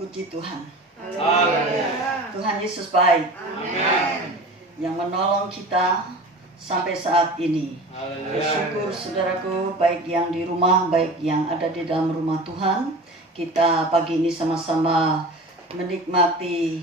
Puji Tuhan. Haleluya. Tuhan Yesus baik. Amin. Yang menolong kita sampai saat ini. Haleluya. Bersyukur saudaraku, baik yang di rumah, baik yang ada di dalam rumah Tuhan. Kita pagi ini sama-sama menikmati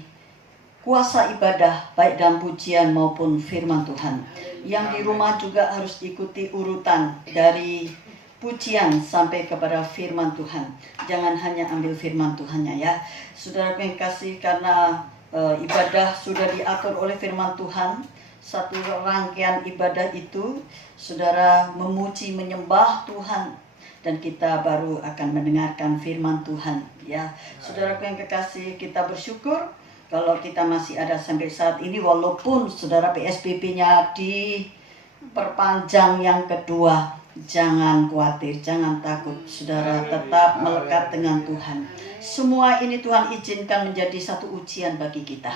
kuasa ibadah baik dalam pujian maupun firman Tuhan. Yang di rumah juga harus ikuti urutan dari pujian sampai kepada firman Tuhan. Jangan hanya ambil firman Tuhannya ya. Saudara yang kasih, karena ibadah sudah diatur oleh firman Tuhan. Satu rangkaian ibadah itu saudara memuji menyembah Tuhan, dan kita baru akan mendengarkan firman Tuhan ya. Saudara yang kekasih, kita bersyukur kalau kita masih ada sampai saat ini, walaupun saudara PSBB-nya diperpanjang yang kedua. Jangan khawatir, jangan takut, saudara tetap melekat dengan Tuhan. Semua ini Tuhan izinkan menjadi satu ujian bagi kita.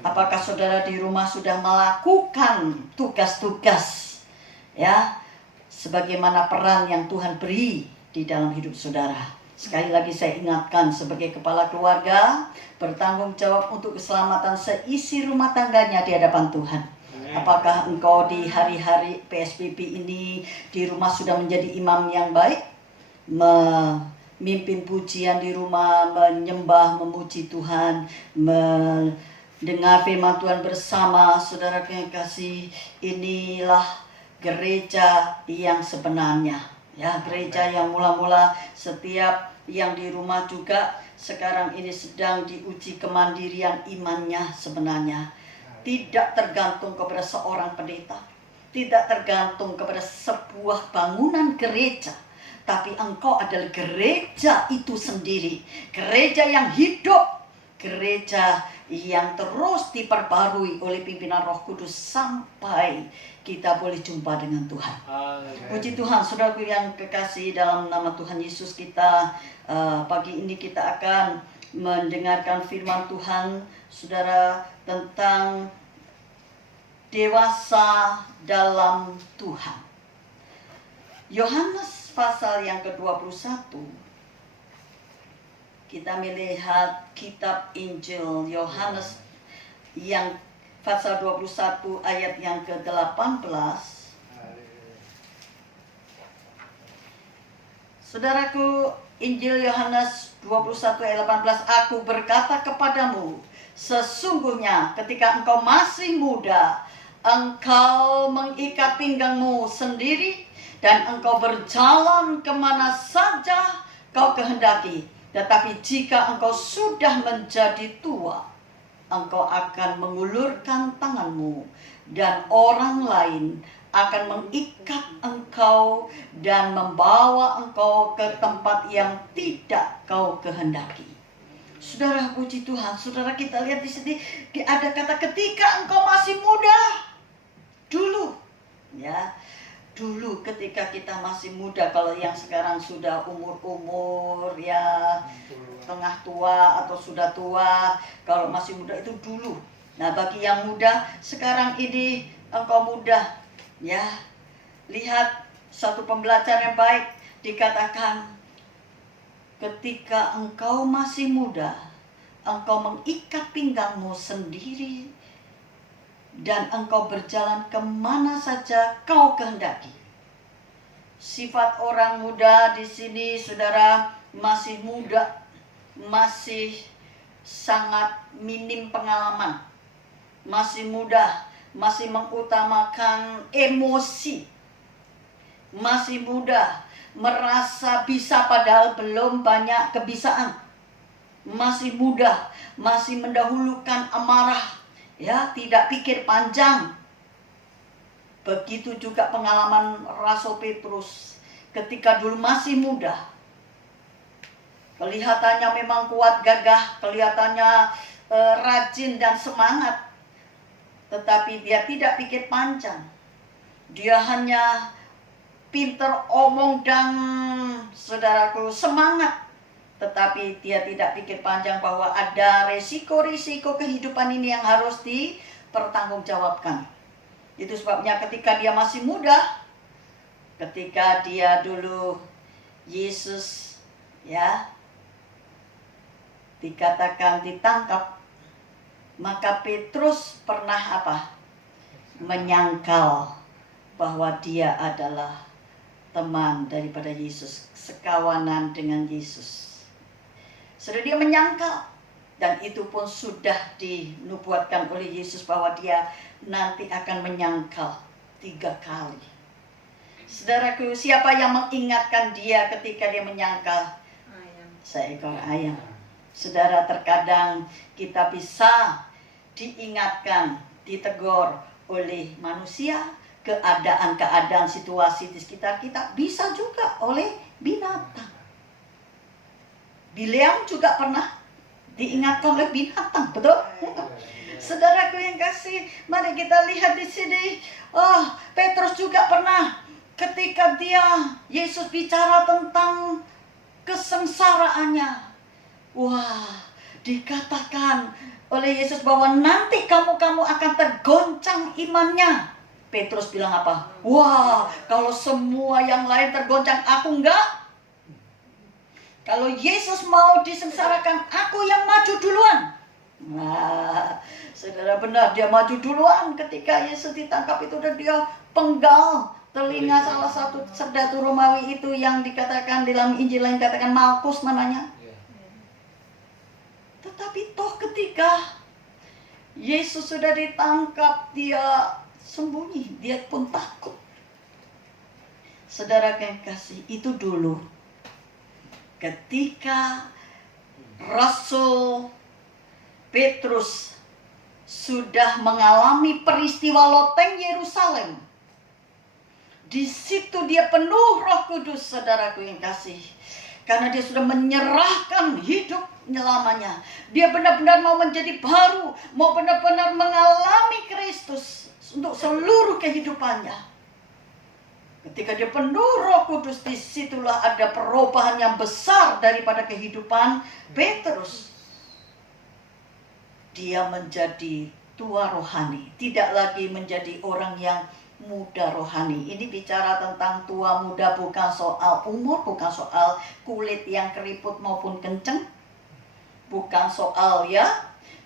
Apakah saudara di rumah sudah melakukan tugas-tugas ya, sebagaimana peran yang Tuhan beri di dalam hidup saudara? Sekali lagi saya ingatkan, sebagai kepala keluarga bertanggung jawab untuk keselamatan seisi rumah tangganya di hadapan Tuhan. Apakah engkau di hari-hari PSBB ini di rumah sudah menjadi imam yang baik? Memimpin pujian di rumah, menyembah, memuji Tuhan, mendengar firman Tuhan bersama. Saudara yang kasih, inilah gereja yang sebenarnya. Ya, gereja yang mula-mula setiap yang di rumah juga sekarang ini sedang diuji kemandirian imannya sebenarnya. Tidak tergantung kepada seorang pendeta, tidak tergantung kepada sebuah bangunan gereja, tapi engkau adalah gereja itu sendiri. Gereja yang hidup, gereja yang terus diperbarui oleh pimpinan Roh Kudus sampai kita boleh jumpa dengan Tuhan. Puji Tuhan, saudaraku yang kekasih, dalam nama Tuhan Yesus kita pagi ini kita akan mendengarkan firman Tuhan, saudara, tentang dewasa dalam Tuhan. Yohanes pasal yang ke-21. Kita melihat kitab Injil Yohanes yang pasal 21 ayat yang ke-18. Saudaraku, Injil Yohanes 21 ayat 18, aku berkata kepadamu, sesungguhnya ketika engkau masih muda, engkau mengikat pinggangmu sendiri dan engkau berjalan kemana saja kau kehendaki. Tetapi jika engkau sudah menjadi tua, engkau akan mengulurkan tanganmu dan orang lain akan mengikat engkau dan membawa engkau ke tempat yang tidak kau kehendaki. Saudara, puji Tuhan. Saudara, kita lihat di sini ada kata ketika engkau masih muda. Dulu, ya, dulu ketika kita masih muda. Kalau yang sekarang sudah umur ya tengah tua atau sudah tua, kalau masih muda itu dulu. Nah, bagi yang muda sekarang ini, engkau muda, ya, lihat satu pembelajaran yang baik, dikatakan ketika engkau masih muda, engkau mengikat pinggangmu sendiri dan engkau berjalan kemana saja kau kehendaki. Sifat orang muda di sini, saudara, masih muda, masih sangat minim pengalaman, masih muda, masih mengutamakan emosi, masih muda, merasa bisa padahal belum banyak kebisaan, masih muda, masih mendahulukan amarah, ya, tidak pikir panjang. Begitu juga pengalaman Rasul Petrus ketika dulu masih muda. Kelihatannya memang kuat gagah, kelihatannya rajin dan semangat. Tetapi dia tidak pikir panjang. Dia hanya pinter omong dan, saudaraku, semangat. Tetapi dia tidak pikir panjang bahwa ada resiko-risiko kehidupan ini yang harus dipertanggungjawabkan. Itu sebabnya ketika dia masih muda, ketika dia dulu Yesus, ya, dikatakan ditangkap, maka Petrus pernah apa? Menyangkal bahwa dia adalah teman daripada Yesus, sekawanan dengan Yesus. Sudah dia menyangkal, dan itu pun sudah dinubuatkan oleh Yesus bahwa dia nanti akan menyangkal 3 kali. Saudaraku, siapa yang mengingatkan dia ketika dia menyangkal? Seekor ayam. Saudara, terkadang kita bisa diingatkan, ditegur oleh manusia, keadaan-keadaan situasi di sekitar kita, bisa juga oleh binatang. Bileam juga pernah diingatkan oleh binatang, betul? Saudaraku yang kasih, mari kita lihat di sini. Petrus juga pernah, ketika Yesus bicara tentang kesengsaraannya. Dikatakan oleh Yesus bahwa nanti kamu akan tergoncang imannya. Petrus bilang apa? Kalau semua yang lain tergoncang, aku enggak. Kalau Yesus mau disengsarakan, aku yang maju duluan. Saudara, benar, dia maju duluan ketika Yesus ditangkap itu, dan dia penggal telinga salah satu serdadu Romawi itu yang dikatakan dalam Injil yang dikatakan Malkus namanya. Tetapi toh ketika Yesus sudah ditangkap, dia sembunyi, dia pun takut. Saudara yang kasih, itu dulu ketika Rasul Petrus sudah mengalami peristiwa loteng Yerusalem. Di situ dia penuh Roh Kudus, saudaraku yang kasih. Karena dia sudah menyerahkan hidup lamanya. Dia benar-benar mau menjadi baru, mau benar-benar mengalami Kristus untuk seluruh kehidupannya. Ketika dia penuh Roh Kudus, disitulah ada perubahan yang besar daripada kehidupan Petrus. Dia menjadi tua rohani, tidak lagi menjadi orang yang muda rohani. Ini bicara tentang tua muda, bukan soal umur, bukan soal kulit yang keriput maupun kenceng, bukan soal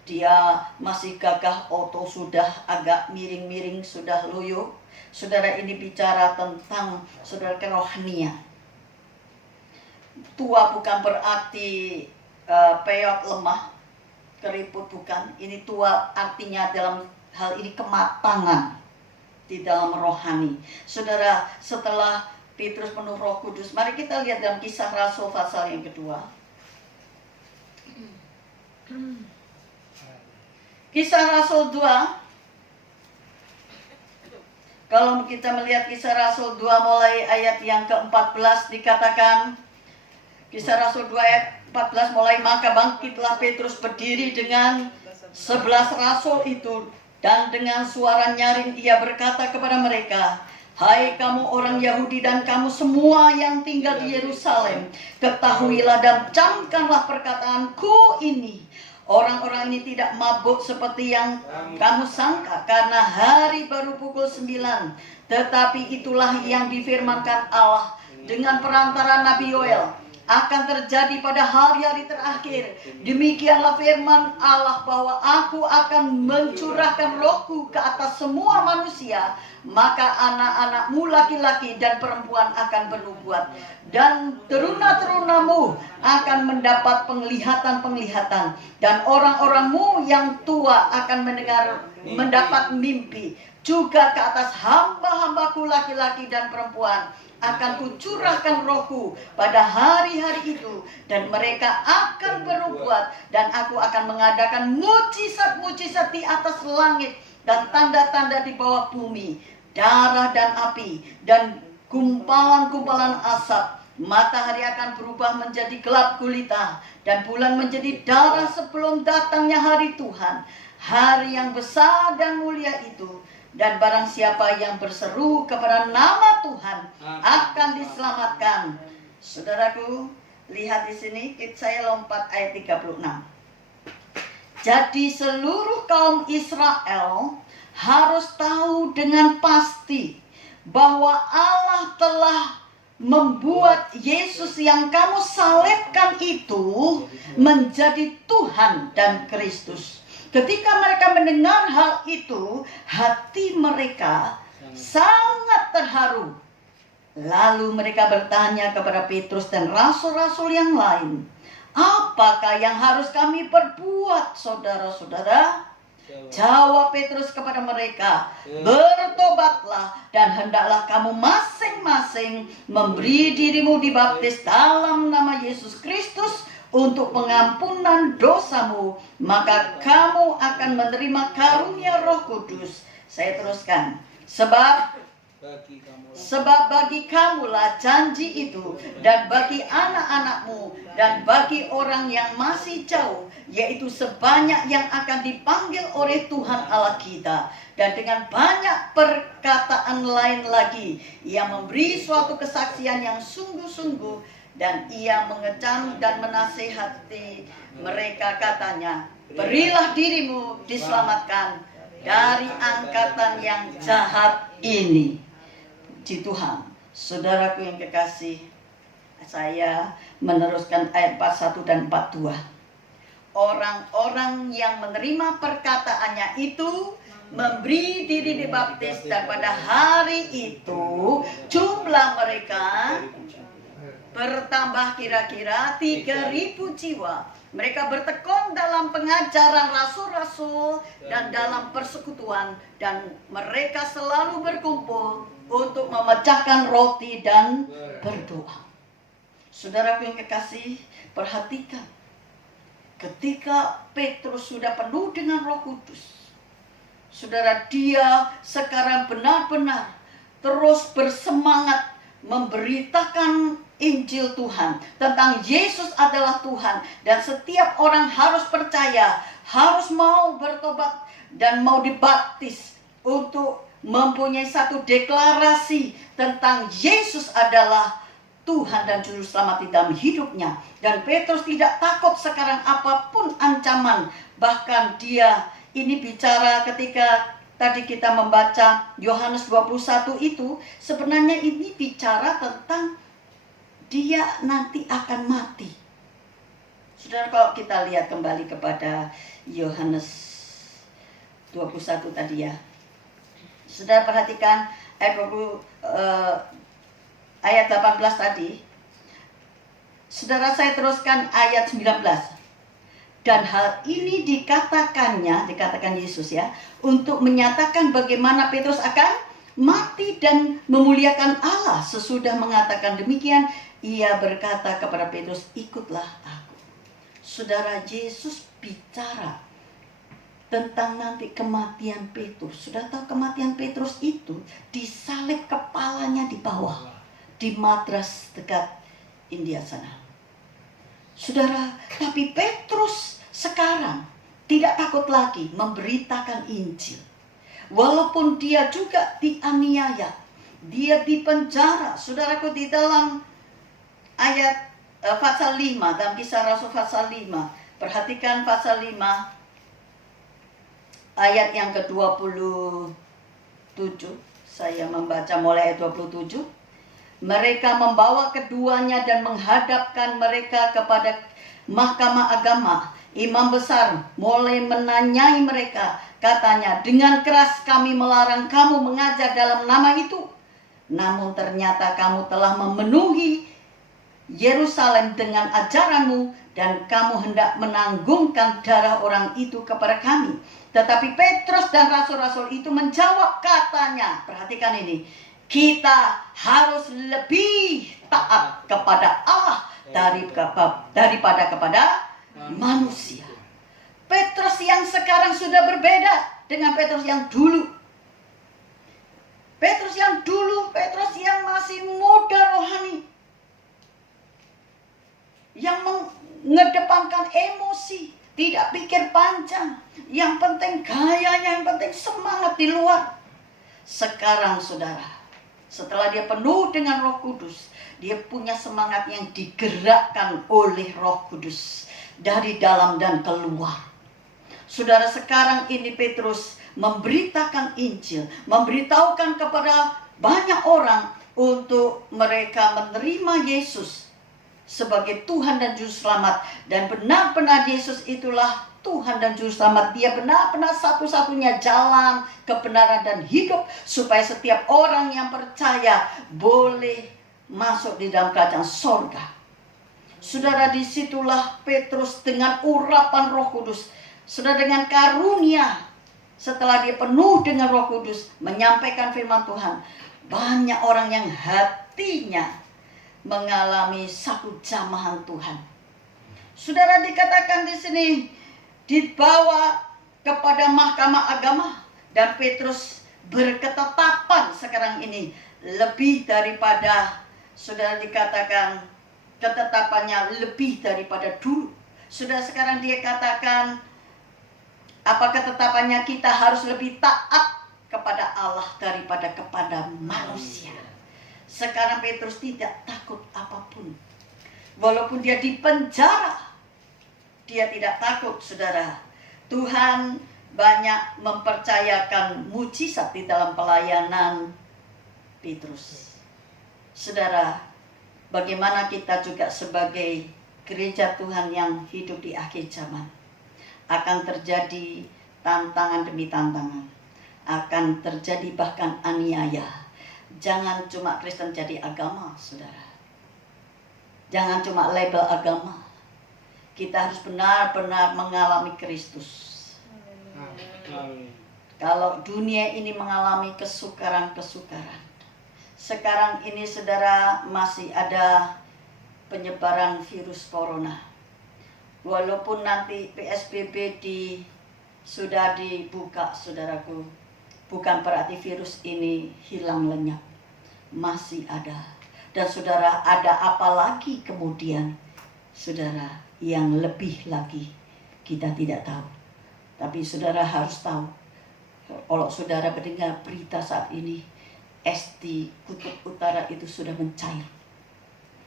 dia masih gagah atau sudah agak miring-miring, sudah loyo. Saudara, ini bicara tentang saudara kerohanian. Tua bukan berarti peot, lemah, keriput, bukan. Ini tua artinya dalam hal ini kematangan di dalam rohani. Saudara, setelah Petrus penuh Roh Kudus, mari kita lihat dalam Kisah Rasul pasal yang kedua. Kisah Rasul 2. Kalau kita melihat Kisah Rasul 2 mulai ayat yang ke-14, dikatakan Kisah Rasul 2 ayat 14 mulai, maka bangkitlah Petrus berdiri dengan 11 rasul itu, dan dengan suara nyaring ia berkata kepada mereka, hai kamu orang Yahudi dan kamu semua yang tinggal di Yerusalem, ketahuilah dan camkanlah perkataanku ini. Orang-orang ini tidak mabuk seperti yang kamu sangka, karena hari baru pukul 9. Tetapi itulah yang difirmankan Allah dengan perantara Nabi Yoel akan terjadi pada hari-hari terakhir. Demikianlah firman Allah bahwa aku akan mencurahkan rohku ke atas semua manusia. Maka anak-anakmu laki-laki dan perempuan akan bernubuat, dan teruna-terunamu akan mendapat penglihatan-penglihatan, dan orang-orangmu yang tua akan mendapat mimpi. Juga ke atas hamba-hambaku laki-laki dan perempuan akan kucurahkan rohku pada hari-hari itu, dan mereka akan bernubuat, dan aku akan mengadakan mujizat-mujizat di atas langit dan tanda-tanda di bawah bumi, darah dan api dan gumpalan-gumpalan asap. Matahari akan berubah menjadi gelap gulita, dan bulan menjadi darah sebelum datangnya hari Tuhan, hari yang besar dan mulia itu. Dan barang siapa yang berseru kepada nama Tuhan akan diselamatkan. Saudaraku, lihat di sini, saya lompat ayat 36. Jadi seluruh kaum Israel harus tahu dengan pasti bahwa Allah telah membuat Yesus yang kamu salibkan itu menjadi Tuhan dan Kristus. Ketika mereka mendengar hal itu, hati mereka sangat terharu. Lalu mereka bertanya kepada Petrus dan rasul-rasul yang lain, "Apakah yang harus kami perbuat, saudara-saudara?" Jawab Petrus kepada mereka, "Bertobatlah dan hendaklah kamu masing-masing memberi dirimu dibaptis dalam nama Yesus Kristus untuk pengampunan dosamu, maka kamu akan menerima karunia Roh Kudus." Saya teruskan. Sebab bagi kamulah janji itu, dan bagi anak-anakmu, dan bagi orang yang masih jauh, yaitu sebanyak yang akan dipanggil oleh Tuhan Allah kita. Dan dengan banyak perkataan lain lagi, ia memberi suatu kesaksian yang sungguh-sungguh, dan ia mengecam dan menasihati mereka, katanya, "Berilah dirimu diselamatkan dari angkatan yang jahat ini." Puji Tuhan. Saudaraku yang kekasih, saya meneruskan ayat 41 dan 42. Orang-orang yang menerima perkataannya itu memberi diri dibaptis, dan pada hari itu jumlah mereka bertambah kira-kira 3.000 jiwa. Mereka bertekun dalam pengajaran rasul-rasul dan dalam persekutuan, dan mereka selalu berkumpul untuk memecahkan roti dan berdoa. Saudaraku yang kekasih, perhatikan. Ketika Petrus sudah penuh dengan Roh Kudus, saudara, dia sekarang benar-benar terus bersemangat memberitakan Injil Tuhan tentang Yesus adalah Tuhan, dan setiap orang harus percaya, harus mau bertobat dan mau dibaptis untuk mempunyai satu deklarasi tentang Yesus adalah Tuhan dan Juru Selamat di dalam hidupnya. Dan Petrus tidak takut sekarang apapun ancaman. Bahkan dia ini bicara ketika tadi kita membaca Yohanes 21 itu, sebenarnya ini bicara tentang dia nanti akan mati. Saudara, kalau kita lihat kembali kepada Yohanes 21 tadi ya. Saudara perhatikan ayat 18 tadi. Saudara, saya teruskan ayat 19. Dan hal ini dikatakan Yesus ya, untuk menyatakan bagaimana Petrus akan mati dan memuliakan Allah. Sesudah mengatakan demikian, ia berkata kepada Petrus, "Ikutlah aku." Saudara, Yesus bicara tentang nanti kematian Petrus. Sudah tahu kematian Petrus itu disalib kepalanya di bawah, di Madras dekat India sana. Saudara, tapi Petrus sekarang tidak takut lagi memberitakan Injil. Walaupun dia juga dianiaya, dia dipenjara. Saudaraku, di dalam ayat pasal 5, dalam Kisah Rasul pasal 5, perhatikan pasal 5 ayat yang ke-27. Saya membaca mulai ayat 27. Mereka membawa keduanya dan menghadapkan mereka kepada mahkamah agama. Imam besar mulai menanyai mereka, katanya, "Dengan keras kami melarang kamu mengajar dalam nama itu. Namun ternyata kamu telah memenuhi Yerusalem dengan ajaranmu, dan kamu hendak menanggungkan darah orang itu kepada kami." Tetapi Petrus dan rasul-rasul itu menjawab, katanya, perhatikan ini, "Kita harus lebih taat kepada Allah daripada kepada manusia." Petrus yang sekarang sudah berbeda dengan Petrus yang dulu. Petrus yang dulu, Petrus yang masih muda rohani, yang mengedepankan emosi, tidak pikir panjang, yang penting gayanya, yang penting semangat di luar. Sekarang saudara, setelah dia penuh dengan Roh Kudus, dia punya semangat yang digerakkan oleh Roh Kudus dari dalam dan keluar. Saudara, sekarang ini Petrus memberitakan Injil, memberitahukan kepada banyak orang untuk mereka menerima Yesus sebagai Tuhan dan Juru Selamat. Dan benar-benar Yesus itulah Tuhan dan Juru Selamat. Dia benar-benar satu-satunya jalan, kebenaran, dan hidup, supaya setiap orang yang percaya boleh masuk di dalam kerajaan sorga. Saudara, disitulah Petrus dengan urapan Roh Kudus, saudara, dengan karunia, setelah dia penuh dengan Roh Kudus, menyampaikan firman Tuhan, banyak orang yang hatinya mengalami satu jamahan Tuhan. Saudara, dikatakan di sini dibawa kepada mahkamah agama, dan Petrus berketetapan sekarang ini lebih daripada, saudara, dikatakan ketetapannya lebih daripada dulu. Sudah sekarang dia katakan, apa ketetapannya? Kita harus lebih taat kepada Allah daripada kepada manusia. Sekarang Petrus tidak takut apapun. Walaupun dia di penjara, dia tidak takut, saudara. Tuhan banyak mempercayakan mujizat di dalam pelayanan Petrus. Saudara, bagaimana kita juga sebagai gereja Tuhan yang hidup di akhir zaman, akan terjadi tantangan demi tantangan, akan terjadi bahkan aniaya. Jangan cuma Kristen jadi agama, saudara. Jangan cuma label agama. Kita harus benar-benar mengalami Kristus. Kalau dunia ini mengalami kesukaran-kesukaran, sekarang ini, saudara, masih ada penyebaran virus corona. Walaupun nanti PSBB sudah dibuka, saudaraku, bukan berarti virus ini hilang lenyap. Masih ada. Dan saudara, ada apa lagi kemudian, saudara, yang lebih lagi kita tidak tahu. Tapi saudara harus tahu, kalau saudara mendengar berita saat ini, es di kutub utara itu sudah mencair.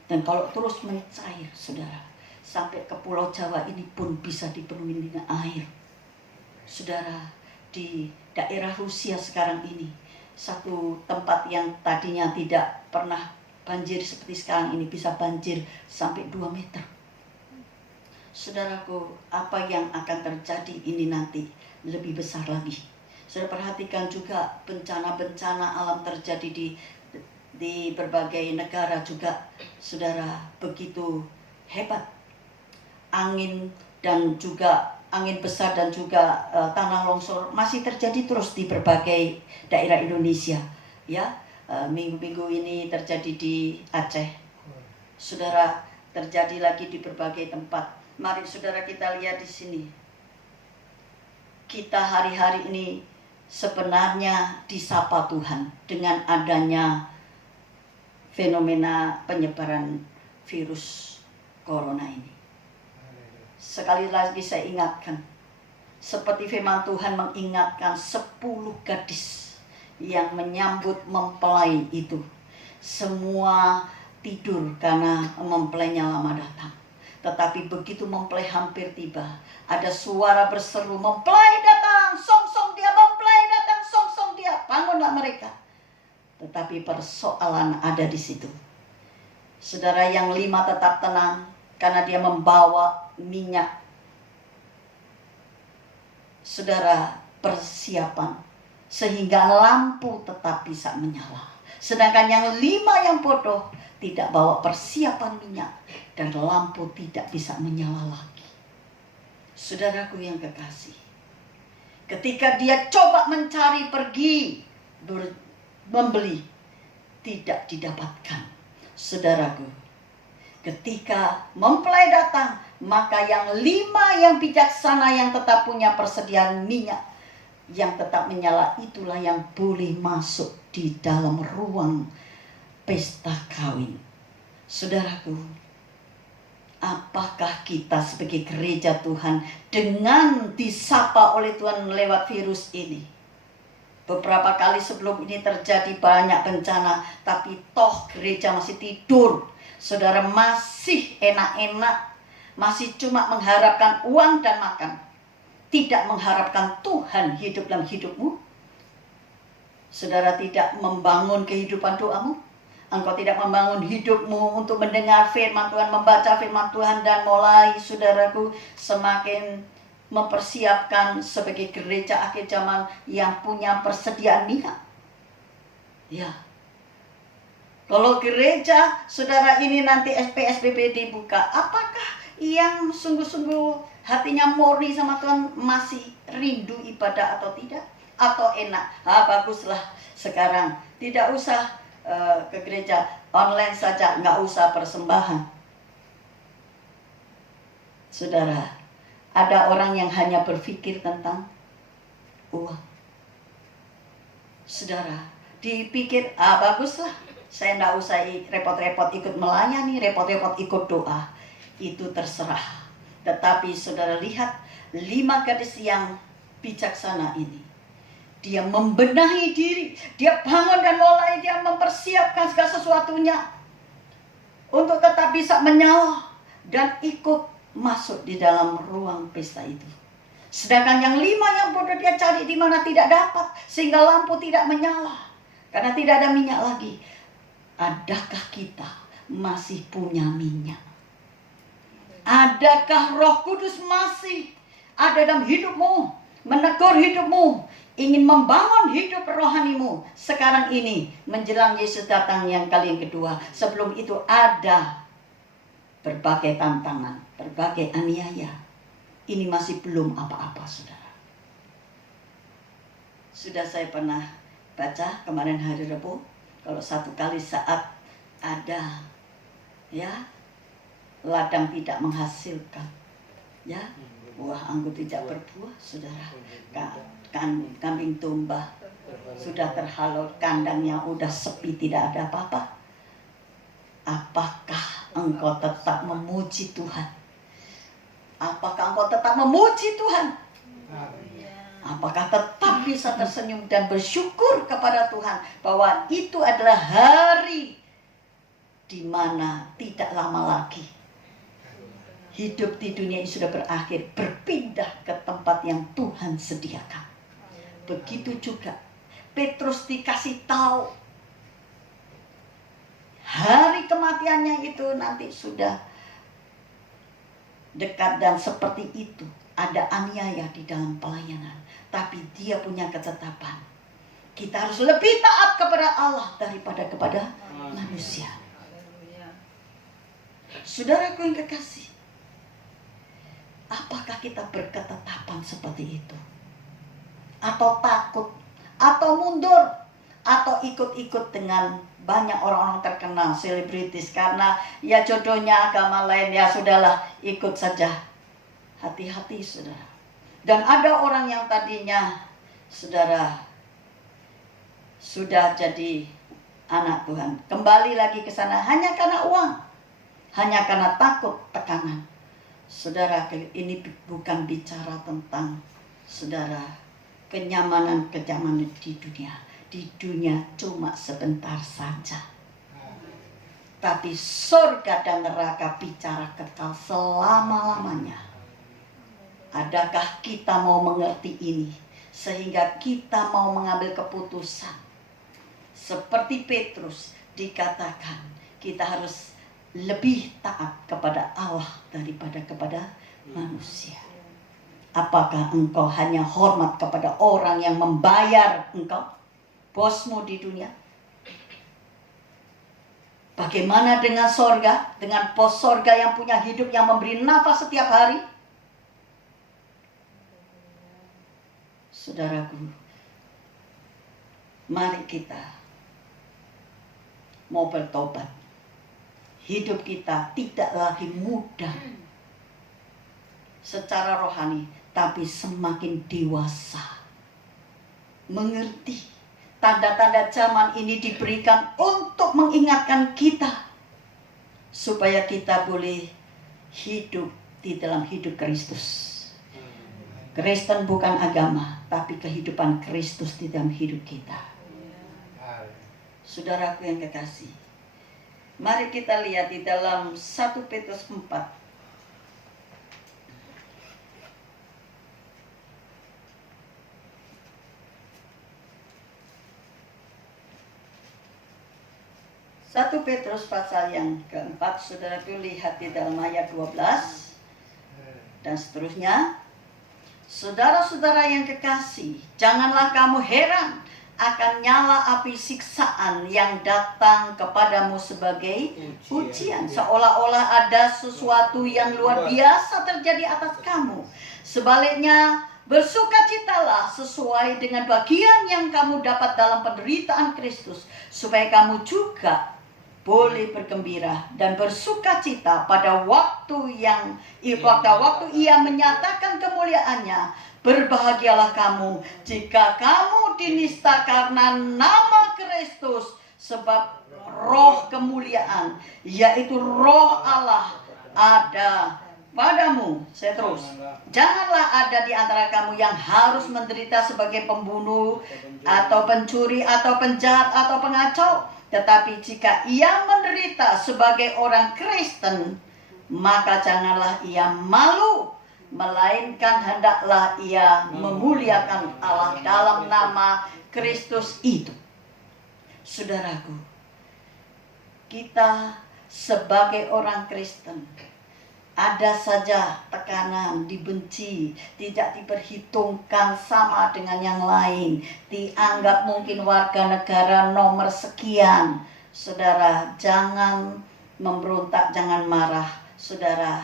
Dan kalau terus mencair, saudara, sampai ke Pulau Jawa ini pun bisa dipenuhi dengan air. Saudara, di daerah Rusia sekarang ini, satu tempat yang tadinya tidak pernah banjir seperti sekarang ini, bisa banjir sampai 2 meter. Saudaraku, apa yang akan terjadi ini nanti lebih besar lagi. Saudara, perhatikan juga bencana-bencana alam terjadi di berbagai negara juga, saudara, begitu hebat. Angin dan juga angin besar dan juga tanah longsor masih terjadi terus di berbagai daerah Indonesia. Ya, minggu-minggu ini terjadi di Aceh. Saudara, terjadi lagi di berbagai tempat. Mari saudara kita lihat di sini. Kita hari-hari ini sebenarnya disapa Tuhan dengan adanya fenomena penyebaran virus corona ini. Sekali lagi saya ingatkan, seperti firman Tuhan mengingatkan 10 gadis yang menyambut mempelai itu. Semua tidur karena mempelainya lama datang. Tetapi begitu mempelai hampir tiba, ada suara berseru, "Mempelai datang, song-song dia, mempelai datang, song-song dia." Bangunlah mereka. Tetapi persoalan ada di situ. Saudara, yang 5 tetap tenang karena dia membawa minyak. Saudara, persiapan sehingga lampu tetap bisa menyala. Sedangkan yang 5 yang bodoh tidak bawa persiapan minyak dan lampu tidak bisa menyala lagi. Saudaraku yang kekasih, ketika dia coba mencari, pergi membeli, tidak didapatkan. Saudaraku, ketika mempelai datang, maka yang 5 yang bijaksana yang tetap punya persediaan minyak yang tetap menyala, itulah yang boleh masuk di dalam ruang pesta kawin. Saudaraku, apakah kita sebagai gereja Tuhan dengan disapa oleh Tuhan lewat virus ini? Beberapa kali sebelum ini terjadi banyak bencana, tapi toh gereja masih tidur. Saudara, masih enak-enak, masih cuma mengharapkan uang dan makan, tidak mengharapkan Tuhan hidup dalam hidupmu. Saudara tidak membangun kehidupan doamu. engkau tidak membangun hidupmu untuk mendengar firman Tuhan, membaca firman Tuhan, dan mulai, saudaraku, semakin mempersiapkan sebagai gereja akhir zaman yang punya persediaan minyak. Ya, kalau gereja saudara ini nanti PSBB dibuka, apakah yang sungguh-sungguh hatinya murni sama Tuhan masih rindu ibadah atau tidak? Atau enak? Baguslah sekarang tidak usah ke gereja, online saja, nggak usah persembahan. Saudara, ada orang yang hanya berpikir tentang uang. Saudara, dipikir, baguslah, saya nggak usah repot-repot ikut melayani, repot-repot ikut doa. Itu terserah. Tetapi saudara lihat 5 gadis yang bijaksana ini. Dia membenahi diri, dia bangun dan mulai dia mempersiapkan segala sesuatunya untuk tetap bisa menyala dan ikut masuk di dalam ruang pesta itu. Sedangkan yang 5 yang bodoh dia cari di mana tidak dapat, sehingga lampu tidak menyala karena tidak ada minyak lagi. Adakah kita masih punya minyak? Adakah Roh Kudus masih ada dalam hidupmu, menegur hidupmu, ingin membangun hidup rohanimu sekarang ini menjelang Yesus datang yang kali yang kedua? Sebelum itu ada berbagai tantangan, berbagai aniaya. Ini masih belum apa-apa, saudara. Sudah saya pernah baca kemarin hari Rabu, kalau satu kali saat ada ladang tidak menghasilkan, buah anggur tidak berbuah, saudara. Kambing domba sudah terhalau, kandangnya udah sepi, tidak ada apa-apa. Apakah engkau tetap memuji Tuhan? Apakah engkau tetap memuji Tuhan? Apakah tetap bisa tersenyum dan bersyukur kepada Tuhan bahwa itu adalah hari di mana tidak lama lagi hidup di dunia ini sudah berakhir, berpindah ke tempat yang Tuhan sediakan. Begitu juga Petrus dikasih tahu hari kematiannya itu nanti sudah dekat, dan seperti itu ada aniaya di dalam pelayanan, tapi dia punya ketetapan. Kita harus lebih taat kepada Allah daripada kepada manusia. Saudaraku yang kekasih, apakah kita berketetapan seperti itu? Atau takut? Atau mundur? Atau ikut-ikut dengan banyak orang-orang terkenal, selebritis, karena ya jodohnya agama lain, ya sudahlah ikut saja. Hati-hati, saudara. Dan ada orang yang tadinya, saudara, sudah jadi anak Tuhan, kembali lagi ke sana hanya karena uang, hanya karena takut tekanan. Saudara, ini bukan bicara tentang, saudara, kenyamanan di dunia. Di dunia cuma sebentar saja. Tapi surga dan neraka bicara kekal selama-lamanya. Adakah kita mau mengerti ini sehingga kita mau mengambil keputusan? Seperti Petrus dikatakan, kita harus lebih taat kepada Allah daripada kepada manusia. Apakah engkau hanya hormat kepada orang yang membayar engkau, bosmu di dunia? Bagaimana dengan sorga, dengan bos sorga yang punya hidup, yang memberi nafas setiap hari? Saudaraku, mari kita mau bertobat. Hidup kita tidak lagi mudah secara rohani, tapi semakin dewasa, mengerti. Tanda-tanda zaman ini diberikan untuk mengingatkan kita supaya kita boleh hidup di dalam hidup Kristus. Kristen bukan agama, tapi kehidupan Kristus di dalam hidup kita. Saudaraku yang kekasih, mari kita lihat di dalam 1 Petrus 4. 1 1 Petrus pasal yang keempat, saudaraku, lihat di dalam ayat 12 dan seterusnya. Saudara-saudara yang kekasih, janganlah kamu heran akan nyala api siksaan yang datang kepadamu sebagai ujian. Seolah-olah ada sesuatu yang luar biasa terjadi atas kamu. Sebaliknya, bersukacitalah sesuai dengan bagian yang kamu dapat dalam penderitaan Kristus, supaya kamu juga boleh bergembira dan bersukacita pada waktu ia menyatakan kemuliaannya. Berbahagialah kamu jika kamu dinista karena nama Kristus, sebab roh kemuliaan, yaitu roh Allah, ada padamu. Saya terus. Janganlah ada di antara kamu yang harus menderita sebagai pembunuh atau pencuri atau penjahat atau pengacau. Tetapi jika ia menderita sebagai orang Kristen, maka janganlah ia malu, melainkan hendaklah ia memuliakan Allah dalam nama Kristus itu. Saudaraku, kita sebagai orang Kristen, ada saja tekanan, dibenci, tidak diperhitungkan sama dengan yang lain, dianggap mungkin warga negara nomor sekian. Saudara, jangan memberontak, jangan marah, saudara.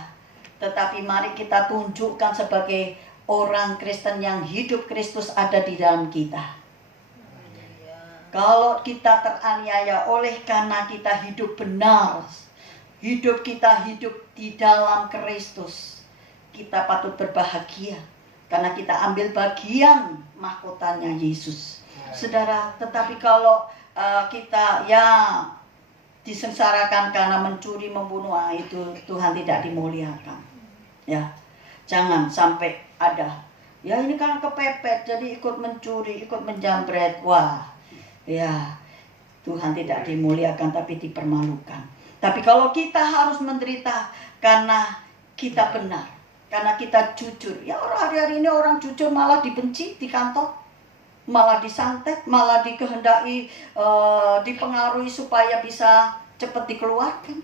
Tetapi mari kita tunjukkan sebagai orang Kristen yang hidup Kristus ada di dalam kita. Kalau kita teraniaya oleh karena kita hidup benar, hidup kita hidup di dalam Kristus, kita patut berbahagia karena kita ambil bagian mahkotanya Yesus. Saudara, tetapi kalau kita disengsarakan karena mencuri, membunuh, itu Tuhan tidak dimuliakan. Ya, jangan sampai ada. Ya, ini karena kepepet jadi ikut mencuri, ikut menjamret. Wah, ya, Tuhan tidak dimuliakan tapi dipermalukan. Tapi kalau kita harus menderita karena kita benar, karena kita jujur. Ya, orang hari-hari ini orang jujur malah dibenci di kantor, malah disantet, malah dikehendaki, dipengaruhi supaya bisa cepat dikeluarkan,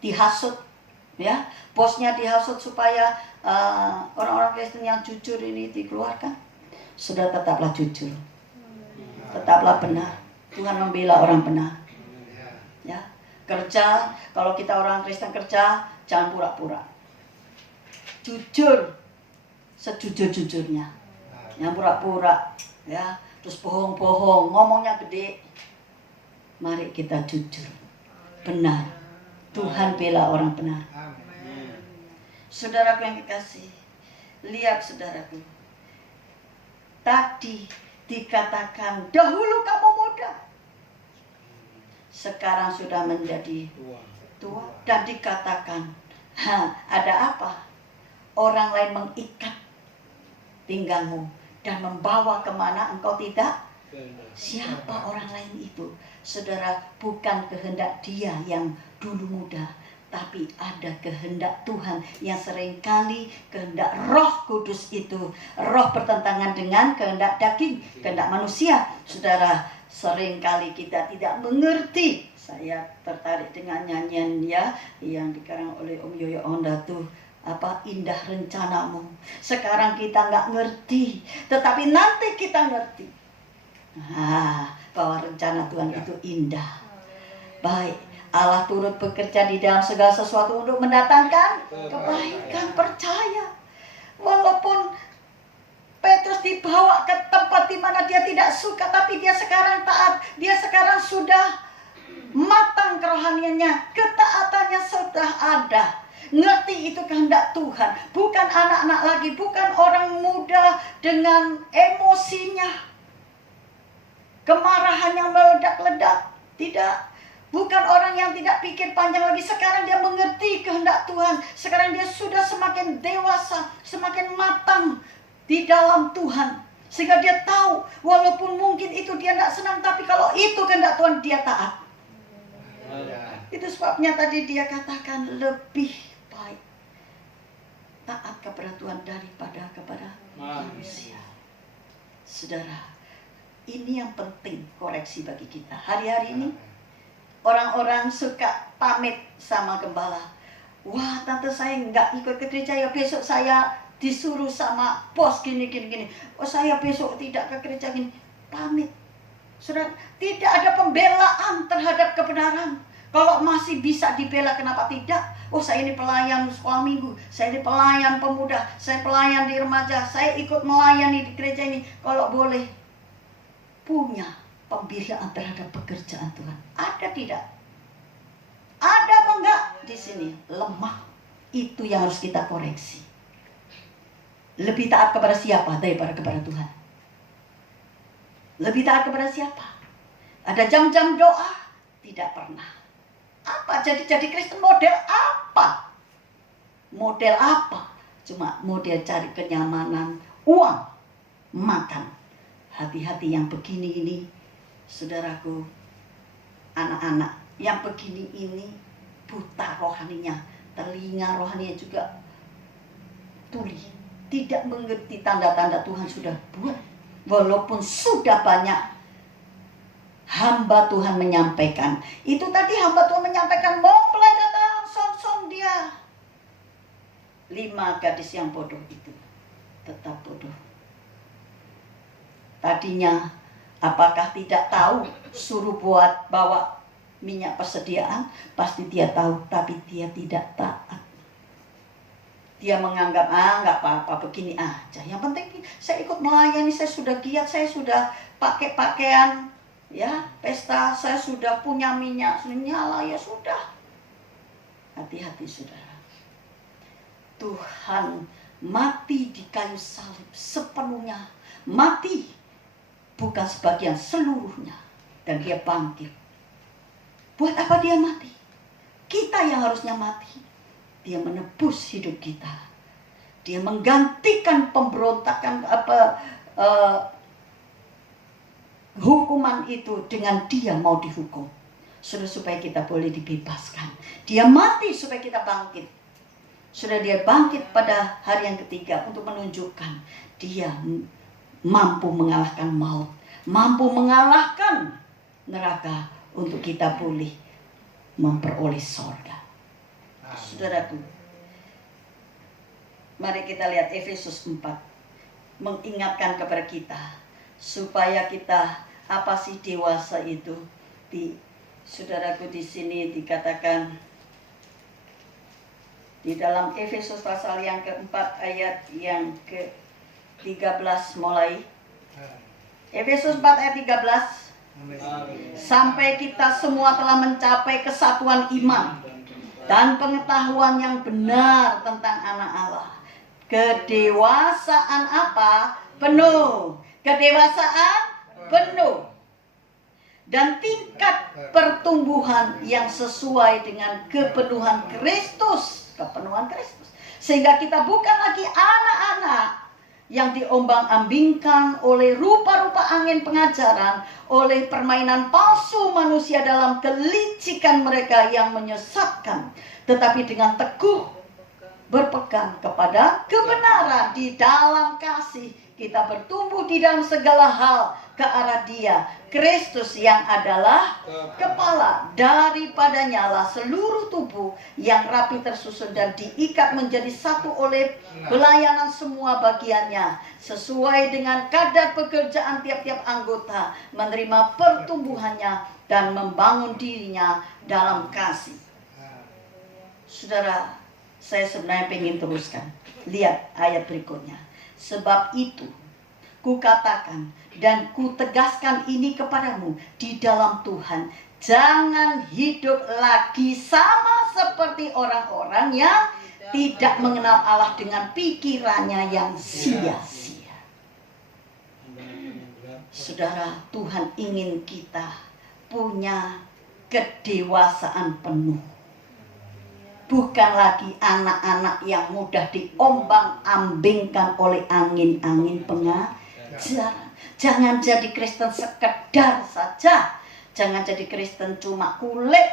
dihasut, ya, bosnya dihasut supaya orang-orang Kristen yang jujur ini dikeluarkan. Sudah, tetaplah jujur, tetaplah benar. Tuhan membela orang benar. Ya. Kerja, kalau kita orang Kristen kerja, jangan pura-pura. Jujur sejujur-jujurnya. Yang pura-pura, ya, terus bohong-bohong, ngomongnya gede. Mari kita jujur, benar. Tuhan bela orang benar. Saudaraku yang kekasih, lihat saudaraku. Tadi dikatakan dahulu kamu muda, sekarang sudah menjadi tua. Dan dikatakan, ada apa? Orang lain mengikat pinggangmu dan membawa kemana engkau tidak? Siapa orang lain itu? Saudara, bukan kehendak dia yang dulu muda, tapi ada kehendak Tuhan yang seringkali kehendak Roh Kudus itu. Roh bertentangan dengan kehendak daging, kehendak manusia. Saudara, seringkali kita tidak mengerti. Saya tertarik dengan nyanyian yang dikarang oleh Om Yoyo Onda tuh, apa, indah rencanamu. Sekarang kita nggak ngerti, tetapi nanti kita ngerti. Bahwa rencana Tuhan itu indah. Baik, Allah turut bekerja di dalam segala sesuatu untuk mendatangkan kebaikan. Percaya. Walaupun Petrus dibawa ke tempat di mana dia tidak suka, tapi dia sekarang taat. Dia sekarang sudah matang kerohaniannya, ketaatannya sudah ada. Ngerti itu kehendak Tuhan. Bukan anak-anak lagi, bukan orang muda dengan emosinya, kemarahan yang meledak-ledak. Tidak. Bukan orang yang tidak pikir panjang lagi. Sekarang dia mengerti kehendak Tuhan. Sekarang dia sudah semakin dewasa, semakin matang di dalam Tuhan. Sehingga dia tahu, walaupun mungkin itu dia tidak senang, tapi kalau itu kehendak Tuhan, dia taat. Itu sebabnya tadi dia katakan lebih baik taat kepada Tuhan daripada kepada manusia. Saudara, ini yang penting koreksi bagi kita. Hari-hari ini orang-orang suka pamit sama gembala. Wah, tante saya nggak ikut ke gereja ya, besok saya disuruh sama bos gini. Oh, saya besok tidak ke gereja gini. Pamit. Saudara, tidak ada pembelaan terhadap kebenaran. Kalau masih bisa dibela, kenapa tidak? Oh, saya ini pelayan sekolah minggu, saya ini pelayan pemuda, saya pelayan di remaja, saya ikut melayani di gereja ini. Kalau boleh, punya pembelaan terhadap pekerjaan Tuhan. Ada tidak? Ada apa enggak di sini? Lemah. Itu yang harus kita koreksi. Lebih taat kepada siapa daripada kepada Tuhan? Lebih taat kepada siapa? Ada jam-jam doa? Tidak pernah. Apa? Jadi Kristen model apa? Model apa? Cuma model cari kenyamanan, uang, makan. Hati-hati yang begini ini, saudaraku, anak-anak yang begini ini buta rohaninya, telinga rohaninya juga tuli, tidak mengerti tanda-tanda Tuhan sudah buat. Walaupun sudah banyak hamba Tuhan menyampaikan. Itu tadi hamba Tuhan menyampaikan, mempelai datang, song dia. 5 gadis yang bodoh itu tetap bodoh. Tadinya apakah tidak tahu suruh bawa minyak persediaan? Pasti dia tahu, tapi dia tidak taat. Dia menganggap, nggak apa-apa, begini aja. Yang penting saya ikut melayani, saya sudah giat, saya sudah pakai pakaian, ya, pesta, saya sudah punya minyak, nyala, ya sudah. Hati-hati saudara. Tuhan mati di kayu salib sepenuhnya. Mati, bukan sebagian, seluruhnya. Dan dia bangkit. Buat apa dia mati? Kita yang harusnya mati. Dia menebus hidup kita. Dia menggantikan pemberontakan hukuman itu dengan dia mau dihukum. Sudah supaya kita boleh dibebaskan. Dia mati supaya kita bangkit. Sudah dia bangkit pada hari yang ketiga untuk menunjukkan dia mampu mengalahkan maut. Mampu mengalahkan neraka untuk kita boleh memperoleh sorga. Saudaraku, mari kita lihat Efesus 4. Mengingatkan kepada kita supaya kita, apa sih dewasa itu? Saudaraku, di sini dikatakan di dalam Efesus pasal yang keempat ayat yang ke-13 mulai. Efesus 4 ayat 13. Sampai kita semua telah mencapai kesatuan iman dan pengetahuan yang benar tentang anak Allah. Kedewasaan apa? Penuh. Kedewasaan penuh. Dan tingkat pertumbuhan yang sesuai dengan kepenuhan Kristus. Kepenuhan Kristus. Sehingga kita bukan lagi anak-anak yang diombang-ambingkan oleh rupa-rupa angin pengajaran, oleh permainan palsu manusia dalam kelicikan mereka yang menyesatkan, tetapi dengan teguh berpegang kepada kebenaran di dalam kasih, kita bertumbuh di dalam segala hal ke arah Dia, Kristus yang adalah kepala. Daripadanya lah seluruh tubuh yang rapi tersusun dan diikat menjadi satu oleh pelayanan semua bagiannya, sesuai dengan kadar pekerjaan tiap-tiap anggota, menerima pertumbuhannya dan membangun dirinya dalam kasih. Saudara, saya sebenarnya ingin teruskan. Lihat ayat berikutnya. Sebab itu kukatakan dan kutegaskan ini kepadamu di dalam Tuhan, jangan hidup lagi sama seperti orang-orang yang tidak mengenal Allah dengan pikirannya yang sia-sia. Saudara, Tuhan ingin kita punya kedewasaan penuh. Bukan lagi anak-anak yang mudah diombang-ambingkan oleh angin-angin pengajaran. Jangan jadi Kristen sekedar saja. Jangan jadi Kristen cuma kulit.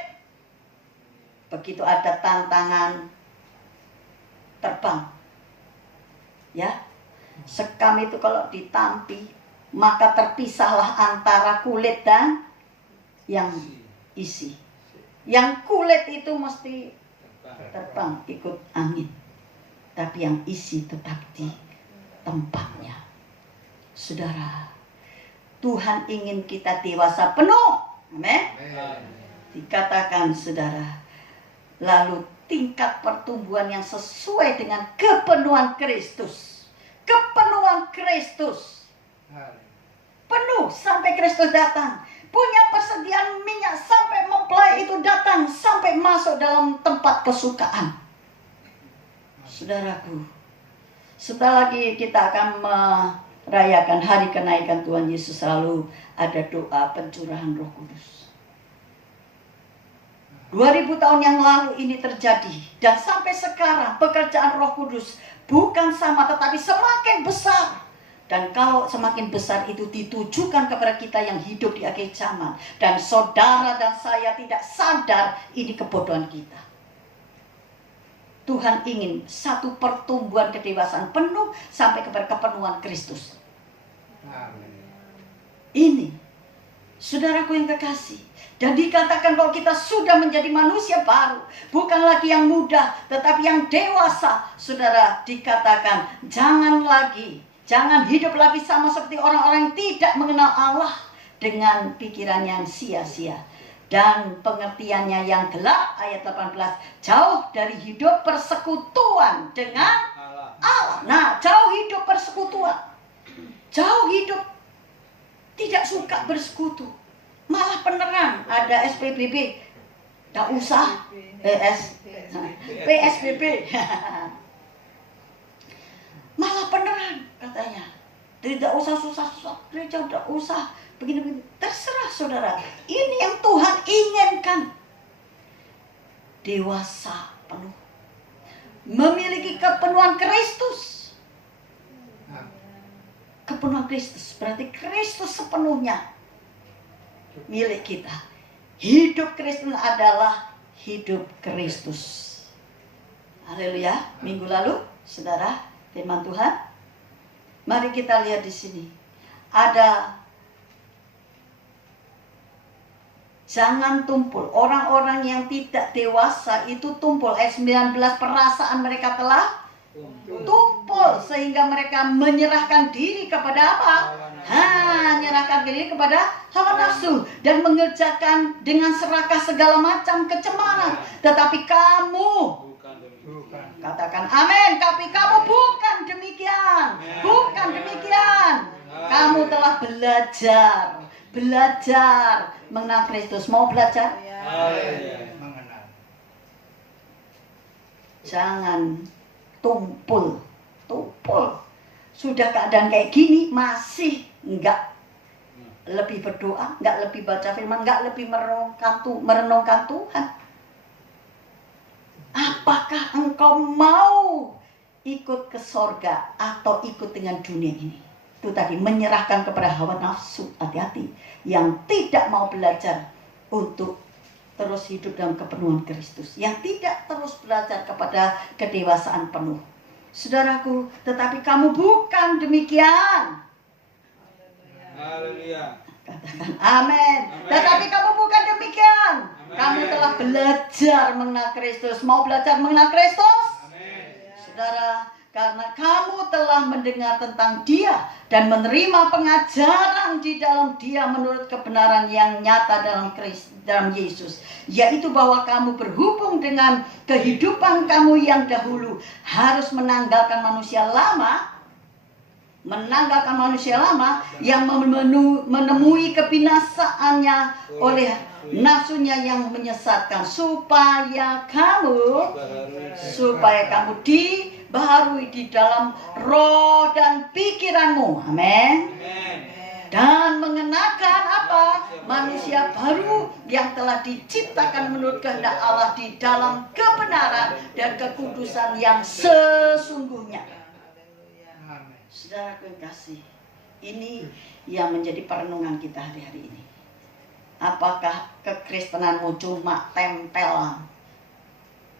Begitu ada tantangan terbang, ya, sekam itu kalau ditampi, maka terpisahlah antara kulit dan yang isi. Yang kulit itu mesti terbang ikut angin, tapi yang isi tetap di tempatnya. Saudara, Tuhan ingin kita dewasa penuh. Amin. Dikatakan saudara, lalu tingkat pertumbuhan yang sesuai dengan kepenuhan Kristus. Kepenuhan Kristus. Penuh sampai Kristus datang. Punya persediaan minyak sampai mempelai itu datang, sampai masuk dalam tempat kesukaan. Saudaraku, sebentar lagi kita akan merayakan hari kenaikan Tuhan Yesus. Lalu ada doa pencurahan Roh Kudus. 2000 tahun yang lalu ini terjadi. Dan sampai sekarang pekerjaan Roh Kudus bukan sama, tetapi semakin besar. Dan kalau semakin besar itu ditujukan kepada kita yang hidup di akhir zaman. Dan saudara dan saya tidak sadar ini kebodohan kita. Tuhan ingin satu pertumbuhan kedewasaan penuh sampai kepada kepenuhan Kristus. Ini, saudaraku yang kekasih. Dan dikatakan kalau kita sudah menjadi manusia baru, bukan lagi yang muda, tetapi yang dewasa. Saudara, dikatakan jangan hidup lagi sama seperti orang-orang yang tidak mengenal Allah dengan pikiran yang sia-sia dan pengertiannya yang gelap. Ayat 18, jauh dari hidup persekutuan dengan Allah. Nah, jauh hidup persekutuan, jauh hidup tidak suka bersekutu, malah beneran ada SPBB, tidak usah PSBB. Malah beneran katanya, tidak usah susah-susah gereja, tidak usah begini-begini. Terserah saudara, ini yang Tuhan inginkan. Dewasa penuh, memiliki kepenuhan Kristus. Kepenuhan Kristus berarti Kristus sepenuhnya milik kita. Hidup Kristus adalah hidup Kristus. Haleluya. Minggu lalu saudara, firman Tuhan, mari kita lihat di sini. Ada jangan tumpul. Orang-orang yang tidak dewasa itu tumpul. Ayat 19, perasaan mereka telah tumpul sehingga mereka menyerahkan diri kepada apa? Menyerahkan diri kepada hawa nafsu dan mengerjakan dengan serakah segala macam kecemaran. Tetapi kamu, katakan amin, tapi kamu bukan demikian. Bukan demikian. Kamu telah belajar mengenal Kristus. Mau belajar? Jangan tumpul. Sudah keadaan kayak gini masih enggak lebih berdoa, enggak lebih baca firman, enggak lebih merenungkan Tuhan. Apakah engkau mau ikut ke sorga atau ikut dengan dunia ini? Itu tadi, menyerahkan kepada hawa nafsu. Hati-hati yang tidak mau belajar untuk terus hidup dalam kepenuhan Kristus, yang tidak terus belajar kepada kedewasaan penuh. Saudaraku, tetapi kamu bukan demikian. Haleluya. Katakan amin. Tetapi kamu bukan demikian. Kamu telah belajar mengenal Kristus. Mau belajar mengenal Kristus? Amin. Saudara, karena kamu telah mendengar tentang Dia dan menerima pengajaran di dalam Dia menurut kebenaran yang nyata dalam Yesus, yaitu bahwa kamu berhubung dengan kehidupan kamu yang dahulu harus menanggalkan manusia lama yang menemui kebinasaannya oleh nafsunya yang menyesatkan, supaya kamu dibaharui di dalam roh dan pikiranmu. Amin. Dan mengenakan apa? Manusia baru yang telah diciptakan menurut kehendak Allah di dalam kebenaran dan kekudusan yang sesungguhnya. Saudara yang kasih, ini yang menjadi perenungan kita hari-hari ini. Apakah kekristenanmu cuma tempelan?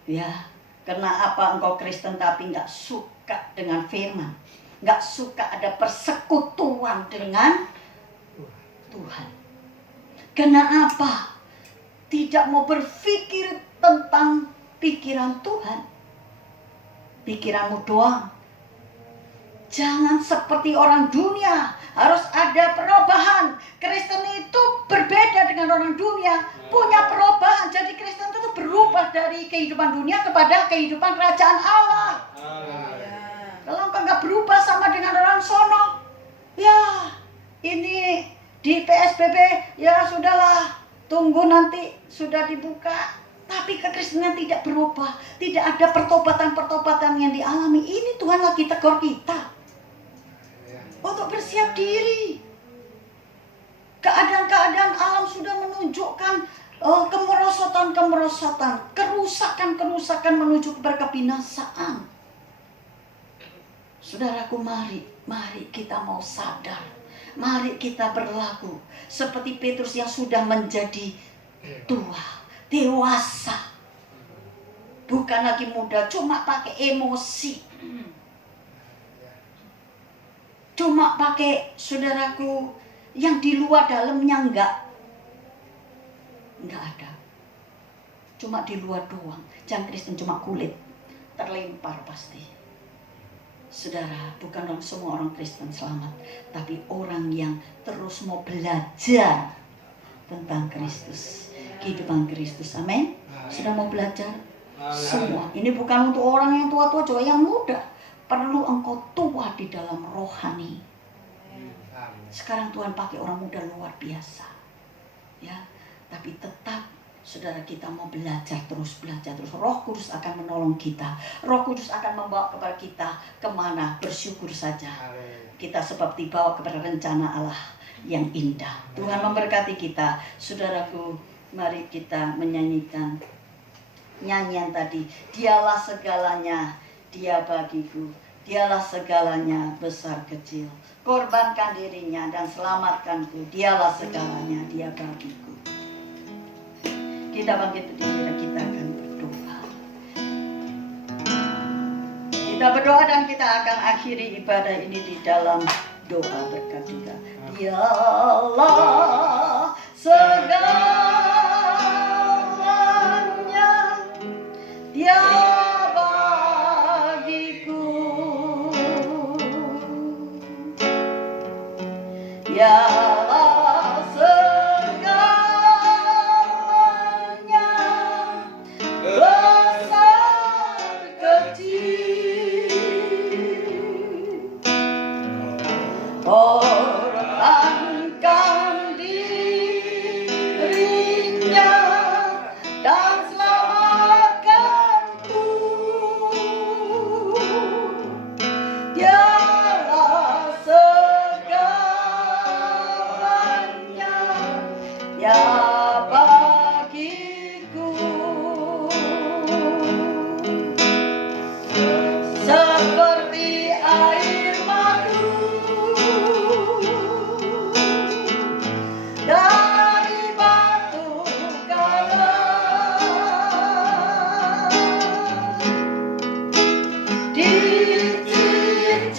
Ya, karena apa engkau Kristen tapi nggak suka dengan firman, nggak suka ada persekutuan dengan Tuhan. Kenapa? tidak mau berpikir tentang pikiran Tuhan. Pikiranmu doang. Jangan seperti orang dunia, harus ada perubahan. Kristen itu berbeda dengan orang dunia, punya perubahan. Jadi Kristen itu berubah dari kehidupan dunia kepada kehidupan kerajaan Allah. Kalau engkau nggak berubah sama dengan orang sono, ya ini di PSBB ya sudahlah, tunggu nanti sudah dibuka. Tapi kekristenan tidak berubah, tidak ada pertobatan-pertobatan yang dialami. Ini Tuhan lagi tegur kita untuk bersiap diri. Keadaan-keadaan alam sudah menunjukkan kemerosotan-kemerosotan, kerusakan-kerusakan menuju kebinasaan. Saudaraku, mari kita mau sadar. Mari kita berlaku seperti Petrus yang sudah menjadi tua, dewasa. Bukan lagi muda, cuma pakai emosi. Cuma pakai, saudaraku, yang di luar dalamnya enggak ada. Cuma di luar doang. Jangan Kristen cuma kulit, terlempar pasti. Saudara, bukan semua orang Kristen selamat, tapi orang yang terus mau belajar tentang Kristus, kehidupan Kristus. Amin. Sudah mau belajar? Semua. Ini bukan untuk orang yang tua-tua, juga yang muda. Perlu engkau tua di dalam rohani. Sekarang Tuhan pakai orang muda luar biasa. Ya, tapi tetap saudara kita mau belajar terus. Roh Kudus akan menolong kita. Roh Kudus akan membawa kepada kita kemana, bersyukur saja. Kita sebab dibawa kepada rencana Allah yang indah. Tuhan memberkati kita. Saudaraku, mari kita menyanyikan nyanyian tadi. Dialah segalanya, Dia bagiku. Dialah segalanya, besar kecil. Korbankan dirinya dan selamatkanku. Dialah segalanya, Dia bagiku. Kita bangkit berdiri dan kita akan berdoa. Kita berdoa dan kita akan akhiri ibadah ini di dalam doa berkat juga. Dialah segalanya, Dia dialah segalanya, besar kecil. Korbankan dirinya dan selamatkanku. Dialah ya bagiku. Seperti air madu dari batu karang, dicicip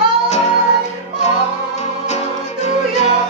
air madu yang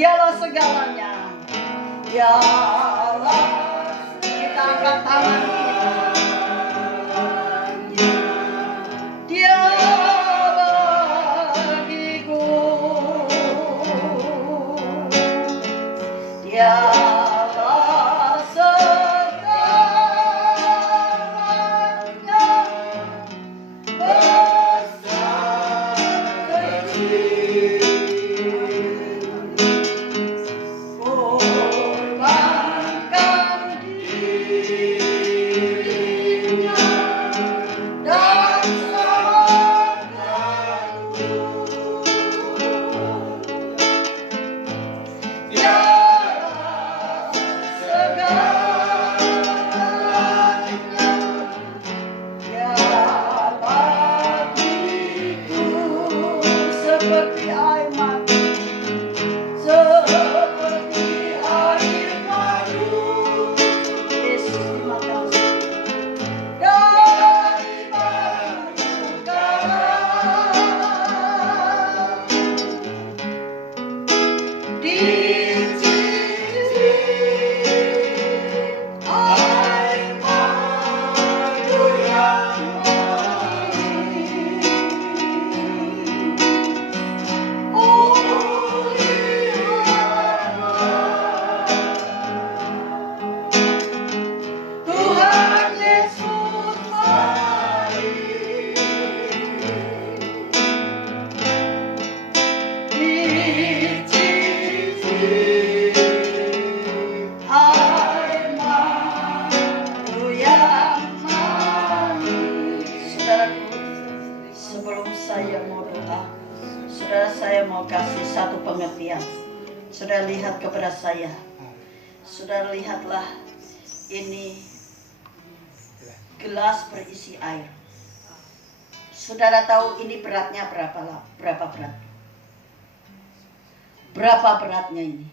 Dialah segalanya. Dialah, kita angkat tangan kita. Dia bagiku. Dialah segalanya, besar kecil. Korbankan dirinya dan selamatkanku. kepada saya. Saudara lihatlah, ini gelas berisi air. Saudara tahu ini beratnya berapa berat? Berapa beratnya ini?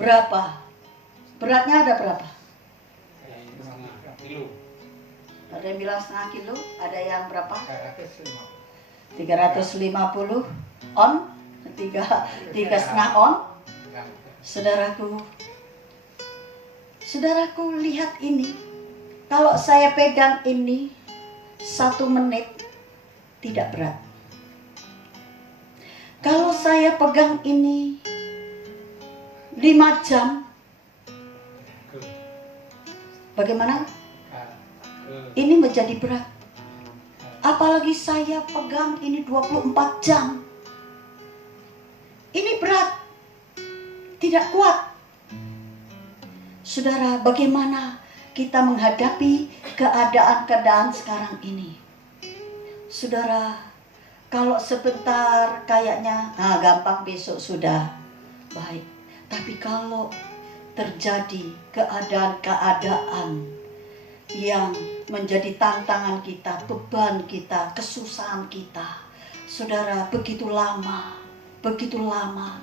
Berapa? Beratnya ada berapa? Ada yang bilang setengah kilo, ada yang berapa? 350 on, tiga setengah on. Saudaraku lihat ini. Kalau saya pegang ini 1 menit tidak berat. Kalau saya pegang ini 5 jam, bagaimana? Ini menjadi berat. Apalagi saya pegang ini 24 jam. Ini berat. Tidak kuat. Saudara, bagaimana kita menghadapi keadaan-keadaan sekarang ini? Saudara, kalau sebentar kayaknya gampang, besok sudah baik. Tapi kalau terjadi keadaan-keadaan yang menjadi tantangan kita, beban kita, kesusahan kita, saudara, begitu lama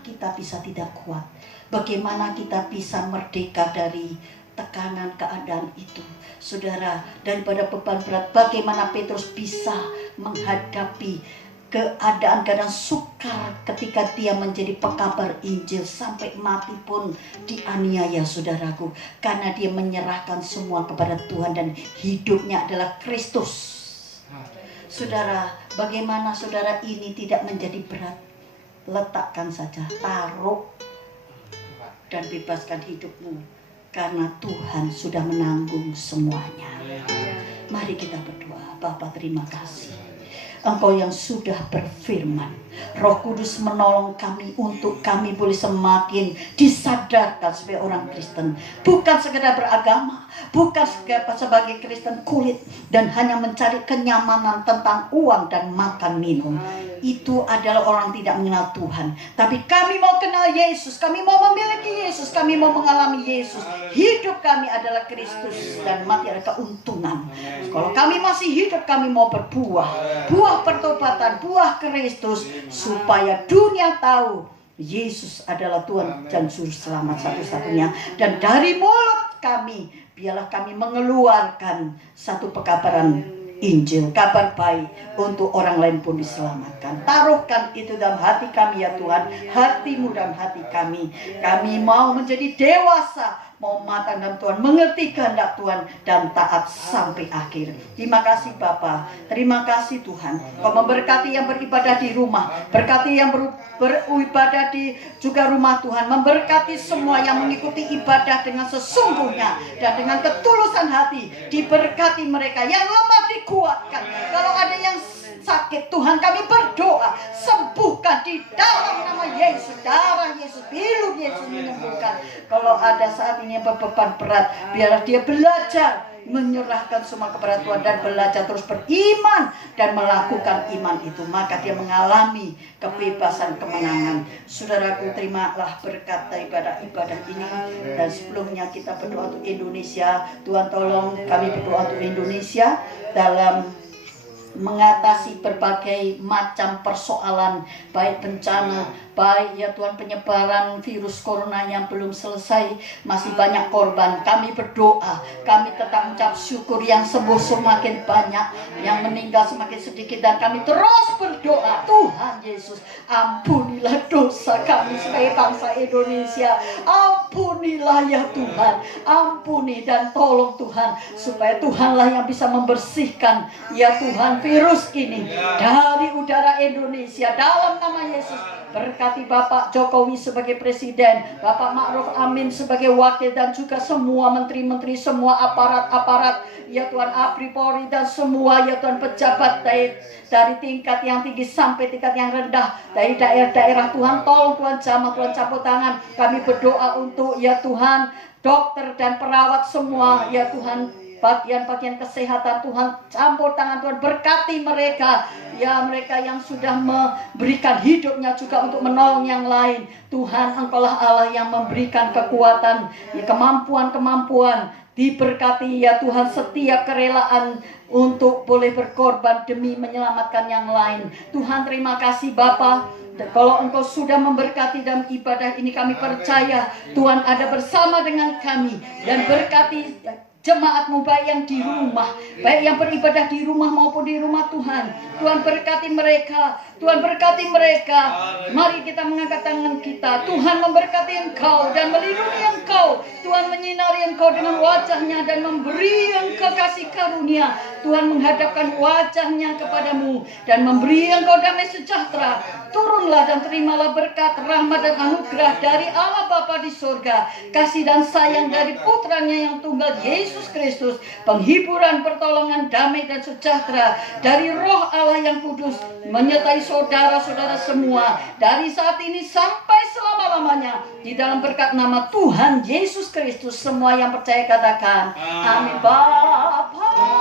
kita bisa tidak kuat. Bagaimana kita bisa merdeka dari tekanan keadaan itu? Saudara, daripada beban berat, bagaimana Petrus bisa menghadapi keadaan-keadaan sukar ketika dia menjadi pekabar Injil sampai mati pun dianiaya, saudaraku, karena dia menyerahkan semua kepada Tuhan dan hidupnya adalah Kristus. Saudara, bagaimana saudara ini tidak menjadi berat? Letakkan saja, taruh dan bebaskan hidupmu, karena Tuhan sudah menanggung semuanya. Mari kita berdoa. Bapa, terima kasih Engkau yang sudah berfirman. Roh Kudus menolong kami untuk kami boleh semakin disadarkan sebagai orang Kristen. Bukan sekedar beragama, bukan sebagai Kristen kulit dan hanya mencari kenyamanan tentang uang dan makan minum. Itu adalah orang tidak mengenal Tuhan. Tapi kami mau kenal Yesus, kami mau memiliki Yesus, kami mau mengalami Yesus. Hidup kami adalah Kristus dan mati adalah keuntungan. Kalau kami masih hidup, kami mau berbuah, buah pertobatan, buah Kristus, supaya dunia tahu Yesus adalah Tuhan dan Juru Selamat satu-satunya. Dan dari mulut kami, biarlah kami mengeluarkan satu pekabaran Injil, kabar baik untuk orang lain pun diselamatkan. Taruhkan itu dalam hati kami ya Tuhan, hatimu dalam hati kami. Kami mau menjadi dewasa, mau matang dalam Tuhan, mengerti kehendak Tuhan dan taat sampai akhir. Terima kasih Bapa, terima kasih Tuhan. Kau memberkati yang beribadah di rumah, berkati yang beribadah di juga rumah Tuhan, memberkati semua yang mengikuti ibadah dengan sesungguhnya dan dengan ketulusan hati. Diberkati mereka yang lemah dikuatkan. Kalau ada yang sakit, Tuhan kami berdoa, sembuhkan di dalam nama Yesus. Darah Yesus, pilu Yesus menyembuhkan. Kalau ada saat ini yang berbeban berat, biarlah dia belajar menyerahkan semua kepada Tuhan dan belajar terus beriman dan melakukan iman itu, maka dia mengalami kebebasan, kemenangan. Saudaraku, terimalah berkat daripada ibadah ini. Dan sebelumnya kita berdoa untuk Indonesia. Tuhan tolong kami berdoa untuk Indonesia dalam mengatasi berbagai macam persoalan, baik bencana, baik ya Tuhan penyebaran virus corona yang belum selesai, masih banyak korban. Kami berdoa, kami tetap mengucap syukur, yang sembuh semakin banyak, yang meninggal semakin sedikit, dan kami terus berdoa, Tuhan Yesus, ampunilah dosa kami sebagai bangsa Indonesia. Ampunilah ya Tuhan, ampuni dan tolong Tuhan, supaya Tuhanlah yang bisa membersihkan ya Tuhan virus ini dari udara Indonesia dalam nama Yesus. Berkati Bapak Jokowi sebagai presiden, Bapak Ma'ruf Amin sebagai wakil, dan juga semua menteri-menteri, semua aparat-aparat ya Tuhan, ABRI, Polri, dan semua ya Tuhan pejabat dari tingkat yang tinggi sampai tingkat yang rendah, dari daerah-daerah. Tuhan tolong, Tuhan jamah, Tuhan campur tangan. Kami berdoa untuk ya Tuhan dokter dan perawat semua ya Tuhan bagian-bagian kesehatan Tuhan, campur tangan Tuhan, berkati mereka. Ya, mereka yang sudah memberikan hidupnya juga untuk menolong yang lain. Tuhan, Engkaulah Allah yang memberikan kekuatan, ya, kemampuan-kemampuan. Diberkati ya Tuhan setiap kerelaan untuk boleh berkorban demi menyelamatkan yang lain. Tuhan, terima kasih Bapa. Kalau Engkau sudah memberkati dalam ibadah ini, kami percaya Tuhan ada bersama dengan kami. Dan berkati jemaat-Mu baik yang di rumah, baik yang beribadah di rumah maupun di rumah Tuhan. Tuhan berkati mereka, Tuhan berkati mereka. Mari kita mengangkat tangan kita. Tuhan memberkati Engkau dan melindungi Engkau. Tuhan menyinari Engkau dengan wajah-Nya dan memberi Engkau kasih karunia. Tuhan menghadapkan wajah-Nya kepadamu dan memberi Engkau damai sejahtera. Turunlah dan terimalah berkat, rahmat dan anugerah dari Allah Bapa di surga, kasih dan sayang dari putranya yang tunggal Yesus Kristus, penghiburan, pertolongan, damai dan sejahtera dari Roh Allah yang kudus menyertai saudara-saudara semua dari saat ini sampai selama-lamanya, di dalam berkat nama Tuhan Yesus Kristus. Semua yang percaya katakan amin. Bapa